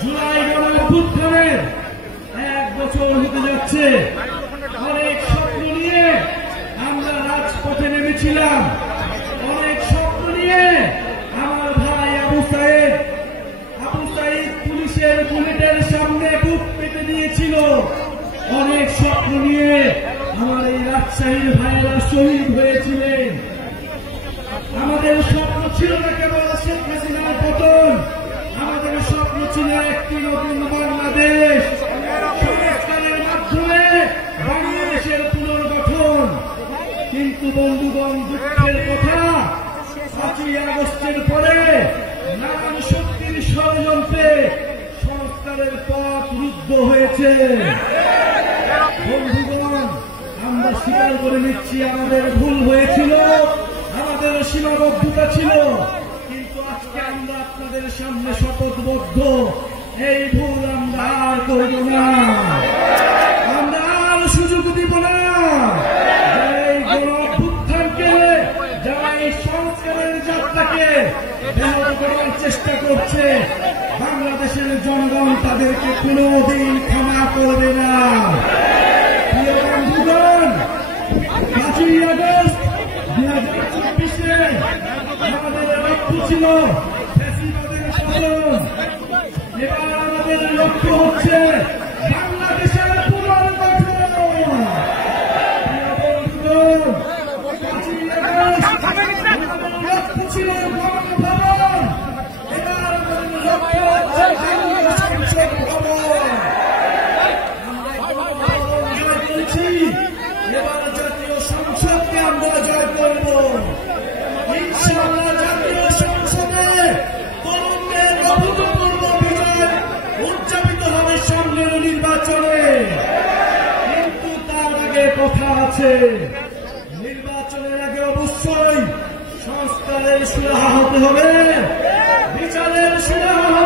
জুলাই গণঅভ্যুত্থানের 1 বছর হতে যাচ্ছে। অনেক স্বপ্ন নিয়ে আমরা রাজপথে নেমেছিলাম, অনেক স্বপ্ন নিয়ে আমার ভাই আবু সাঈদ পুলিশের বুলেটের সামনে বুক পেতে দিয়েছিল, অনেক স্বপ্ন নিয়ে আমার এই রাজশাহীর ভাইয়েরা শহীদ হয়েছিলেন। আমাদের স্বপ্ন ছিল না কেবল শেখ হাসিনার পতন, আমাদের স্বপ্ন ছিল একটি নতুন বাংলাদেশ, সংস্কারের মাধ্যমে বাংলাদেশের পুনর্গঠন। কিন্তু বন্ধুগণ, দুঃখের কথা, 5ই আগস্টের পরে নানান শক্তির ষড়যন্ত্রে সংস্কারের পথ রুদ্ধ হয়েছে। বন্ধুগণ, আমরা স্বীকার করে নিচ্ছি আমাদের ভুল হয়েছিল, আমাদের সীমাবদ্ধতা ছিল, কিন্তু আজকে আমরা আপনাদের সামনে শপথবদ্ধ, এই ভুল আমরা আর করব না, আমরা আর সুযোগ দিব না। এই গণঅভ্যুত্থানকে, যারা এই সংস্কারের যাত্রাকে ব্যাহত করার চেষ্টা করছে, বাংলাদেশের জনগণ তাদেরকে কোনদিন ক্ষমা করবে না। প্রিয় বন্ধুগণ, 5ই আগস্ট 2024-এ আমাদের লক্ষ্য ছিল ফ্যাসিবাদের পতন, এবার আমাদের লক্ষ্য হচ্ছে বাংলাদেশের পুনর্গঠন। প্রিয় বন্ধুগণ, 5ই আগস্ট আমাদের লক্ষ্য ছিল গণভবন, এবার আমাদের লক্ষ্য হচ্ছে বাংলাদেশের ভবন। এবার জাতীয় সংসদকে আমরা জয় করব ইনশাআল্লাহ। জাতীয় সংসদে তরুণদের অভূতপূর্ব বিজয় উদযাপিত হবে সামনের নির্বাচনে। কিন্তু তার আগে কথা আছে, নির্বাচনের আগে অবশ্যই সংস্কারের সুরাহা হতে হবে, বিচারের সুরাহা